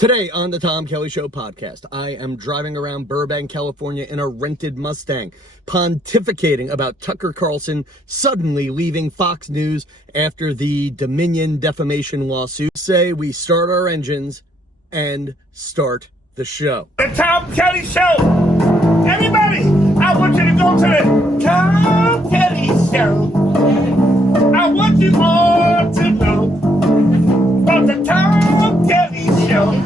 Today on the Tom Kelly Show podcast, I am driving around Burbank, California in a rented Mustang, pontificating about Tucker Carlson suddenly leaving Fox News after the Dominion defamation lawsuit. Say we start our engines and start the show. The Tom Kelly Show. Everybody, I want you to go to the Tom Kelly Show. I want you all to know about the Tom Kelly Show.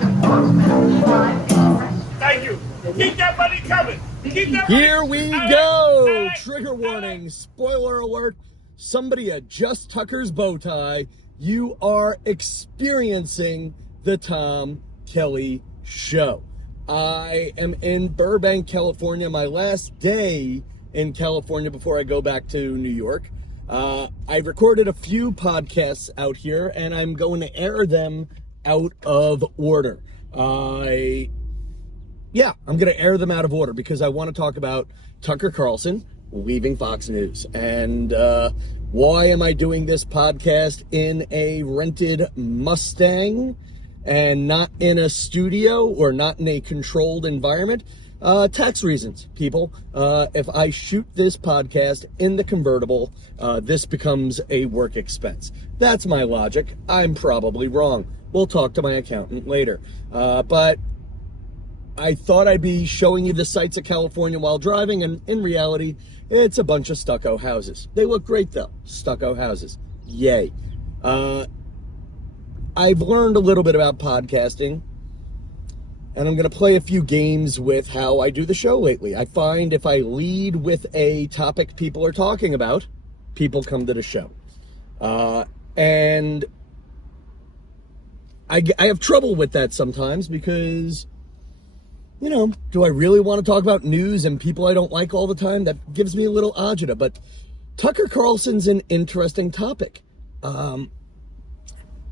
Thank you. Keep that money coming. Here we go. Trigger warning. Spoiler alert. Somebody adjust Tucker's bow tie. You are experiencing the Tom Kelly Show. I am in Burbank, California, my last day in California before I go back to New York. I recorded a few podcasts out here, and I'm going to air them out of order. I'm going to air them out of order because I want to talk about Tucker Carlson leaving Fox News. And why am I doing this podcast in a rented Mustang and not in a studio or not in a controlled environment? Tax reasons, people. If I shoot this podcast in the convertible, this becomes a work expense. That's my logic. I'm probably wrong. We'll talk to my accountant later. But I thought I'd be showing you the sights of California while driving, and in reality, it's a bunch of stucco houses. They look great, though. Stucco houses. Yay. I've learned a little bit about podcasting, and I'm going to play a few games with how I do the show lately. I find if I lead with a topic people are talking about, people come to the show. And I have trouble with that sometimes because, you know, do I really want to talk about news and people I don't like all the time? That gives me a little agita. But Tucker Carlson's an interesting topic.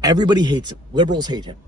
Everybody hates him. Liberals hate him.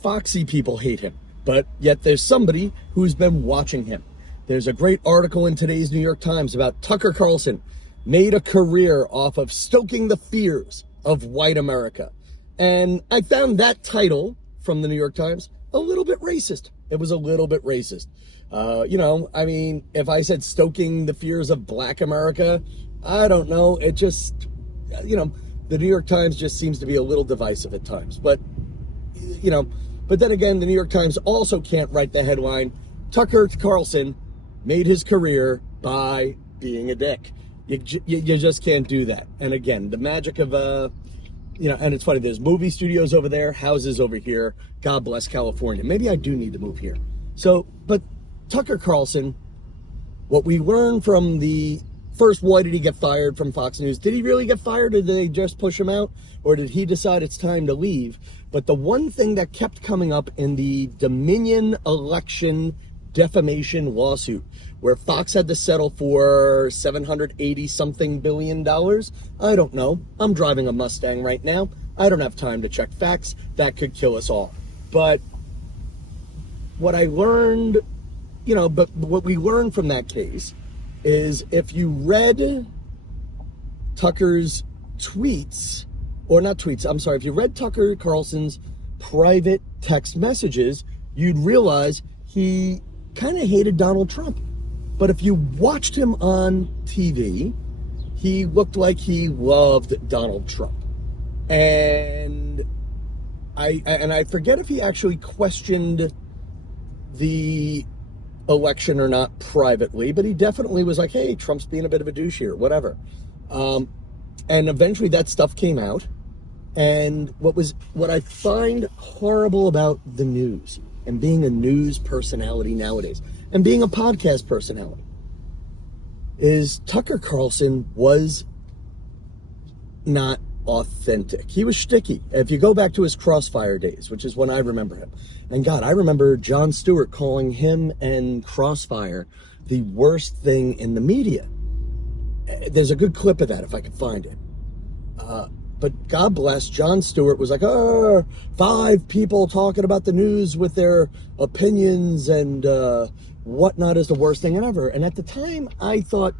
Foxy people hate him. But yet there's somebody who's been watching him. There's a great article in today's New York Times about Tucker Carlson made a career off of stoking the fears of white America. And I found that title from the New York Times a little bit racist. It was a little bit racist. If I said stoking the fears of black America, I don't know. It just, the New York Times just seems to be a little divisive at times. But then again, the New York Times also can't write the headline, Tucker Carlson made his career by being a dick. You just can't do that. And again, the magic of, and it's funny, there's movie studios over there, houses over here. God bless California. Maybe I do need to move here. But Tucker Carlson, what we learned from the first, why did he get fired from Fox News? Did he really get fired, or did they just push him out? Or did he decide it's time to leave? But the one thing that kept coming up in the Dominion election defamation lawsuit, where Fox had to settle for $780-something billion, I don't know. I'm driving a Mustang right now. I don't have time to check facts. That could kill us all. But what I learned, what we learned from that case is if you read Tucker's tweets, if you read Tucker Carlson's private text messages, you'd realize he kind of hated Donald Trump. But if you watched him on TV, he looked like he loved Donald Trump. And I forget if he actually questioned the election or not privately, but he definitely was like, hey, Trump's being a bit of a douche here, whatever. And eventually that stuff came out. And what I find horrible about the news and being a news personality nowadays and being a podcast personality is Tucker Carlson was not authentic. He was shticky. If you go back to his Crossfire days, which is when I remember him, and God, I remember Jon Stewart calling him and Crossfire the worst thing in the media. There's a good clip of that if I could find it. But God bless, Jon Stewart was like, 5 people talking about the news with their opinions and whatnot is the worst thing ever. And at the time, I thought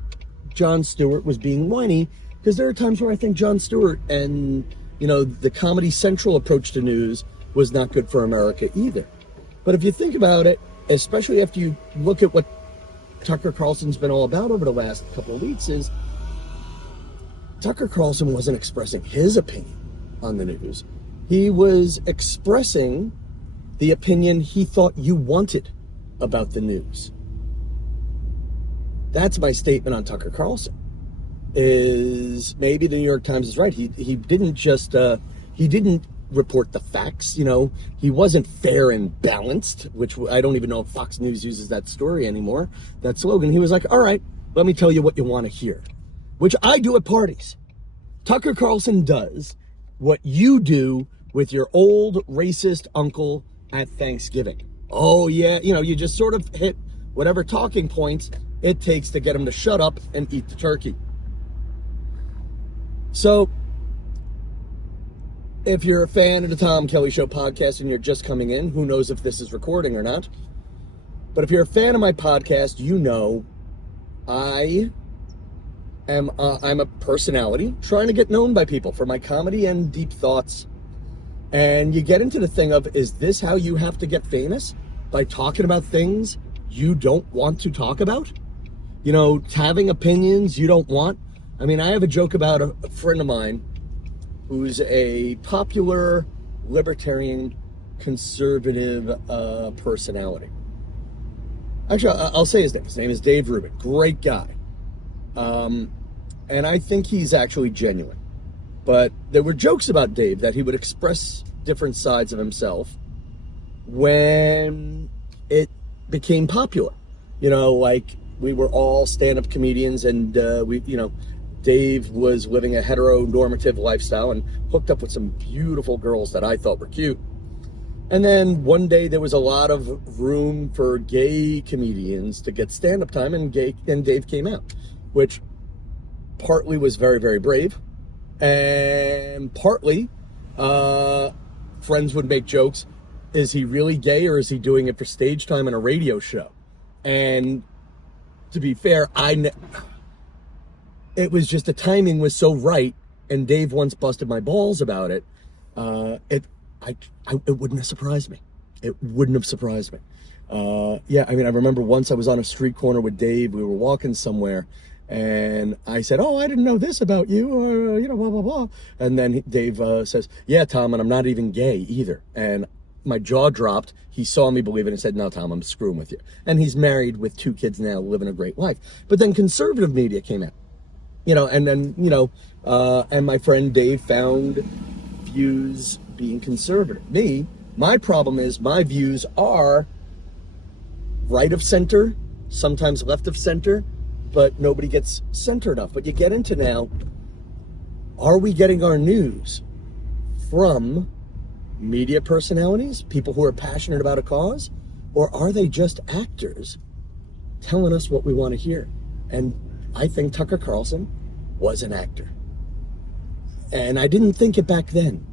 Jon Stewart was being whiny, because there are times where I think Jon Stewart and, the Comedy Central approach to news was not good for America either. But if you think about it, especially after you look at what Tucker Carlson's been all about over the last couple of weeks, is Tucker Carlson wasn't expressing his opinion on the news. He was expressing the opinion he thought you wanted about the news. That's my statement on Tucker Carlson. Is maybe the New York Times is right. He didn't just he didn't report the facts. You know, he wasn't fair and balanced, which I don't even know if Fox News uses that story anymore, that slogan. He was like, all right, let me tell you what you want to hear, which I do at parties. Tucker Carlson does what you do with your old racist uncle at Thanksgiving. Oh yeah, you know, you just sort of hit whatever talking points it takes to get him to shut up and eat the turkey. So, if you're a fan of the Tom Kelly Show podcast and you're just coming in, who knows if this is recording or not, but if you're a fan of my podcast, you know I'm a personality trying to get known by people for my comedy and deep thoughts. And you get into the thing of, is this how you have to get famous? By talking about things you don't want to talk about? You know, having opinions you don't want? I mean, I have a joke about a friend of mine who's a popular libertarian conservative personality. Actually, I'll say his name. His name is Dave Rubin. Great guy. And I think he's actually genuine. But there were jokes about Dave that he would express different sides of himself when it became popular. You know, like we were all stand-up comedians and Dave was living a heteronormative lifestyle and hooked up with some beautiful girls that I thought were cute. And then one day there was a lot of room for gay comedians to get stand-up time, and Dave came out, which partly was very, very brave, and partly friends would make jokes. Is he really gay, or is he doing it for stage time in a radio show? And to be fair, it was just the timing was so right, and Dave once busted my balls about it. It wouldn't have surprised me. It wouldn't have surprised me. Yeah, I mean, I remember once I was on a street corner with Dave. We were walking somewhere, and I said, "Oh, I didn't know this about you," or blah blah blah. And then Dave says, "Yeah, Tom, and I'm not even gay either." And my jaw dropped. He saw me believe it and said, "No, Tom, I'm screwing with you." And he's married with 2 kids now, living a great life. But then conservative media came out. And then, and my friend Dave found views being conservative. My problem is my views are right of center, sometimes left of center, but nobody gets center enough. But you get into now, are we getting our news from media personalities, people who are passionate about a cause, or are they just actors telling us what we want to hear? And I think Tucker Carlson was an actor. And I didn't think it back then.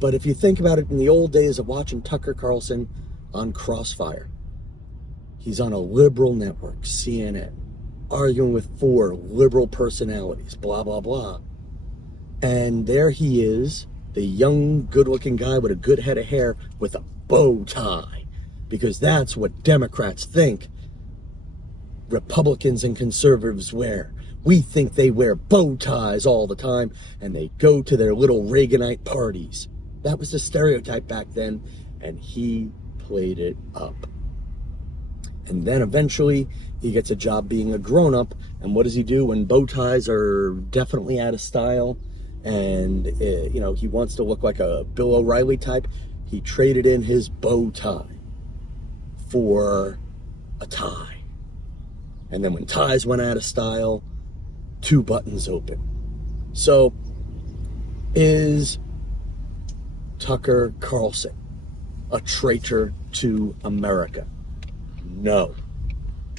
But if you think about it, in the old days of watching Tucker Carlson on Crossfire, he's on a liberal network, CNN, arguing with 4 liberal personalities, blah, blah, blah. And there he is, the young, good-looking guy with a good head of hair with a bow tie, because that's what Democrats think Republicans and conservatives wear. We think they wear bow ties all the time, and they go to their little Reaganite parties. That was the stereotype back then, and he played it up. And then eventually, he gets a job being a grown-up, and what does he do when bow ties are definitely out of style? And, he wants to look like a Bill O'Reilly type. He traded in his bow tie for a tie. And then when ties went out of style, 2 buttons open. So, is Tucker Carlson a traitor to America? No,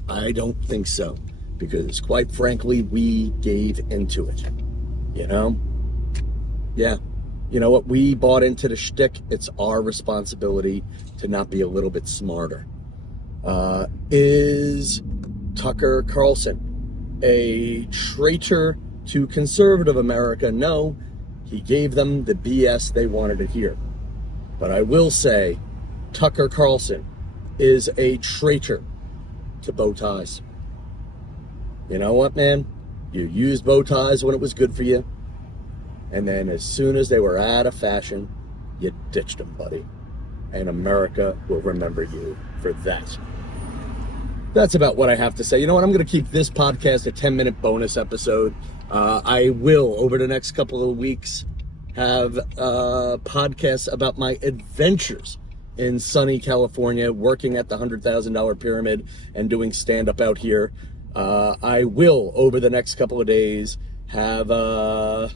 I don't think so. Because quite frankly, we gave into it. Yeah. You know what? We bought into the shtick. It's our responsibility to not be a little bit smarter. Is Tucker Carlson a traitor to conservative America? No, he gave them the BS they wanted to hear. But I will say Tucker Carlson is a traitor to bow ties. You know what, man? You used bow ties when it was good for you. And then as soon as they were out of fashion, you ditched them, buddy. And America will remember you for that. That's about what I have to say. You know what? I'm going to keep this podcast a 10-minute bonus episode. I will, over the next couple of weeks, have podcasts about my adventures in sunny California, working at the $100,000 pyramid and doing stand-up out here. I will, over the next couple of days, have a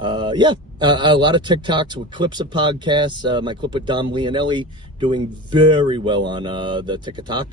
lot of TikToks with clips of podcasts. My clip with Dom Leonelli doing very well on the TikTok.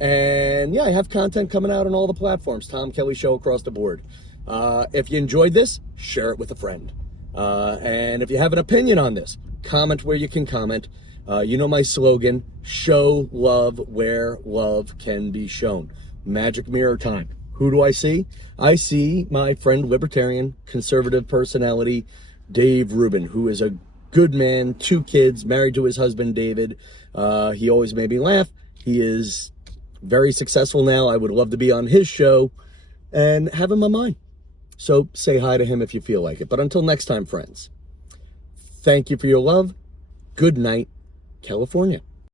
And yeah, I have content coming out on all the platforms. Tom Kelly Show across the board. If you enjoyed this, share it with a friend. And if you have an opinion on this, comment where you can comment. You know my slogan, show love where love can be shown. Magic mirror time. Who do I see? I see my friend, libertarian, conservative personality, Dave Rubin, who is a good man, 2 kids, married to his husband, David. He always made me laugh. He is very successful now. I would love to be on his show and have him on mine. So say hi to him if you feel like it. But until next time, friends, thank you for your love. Good night, California.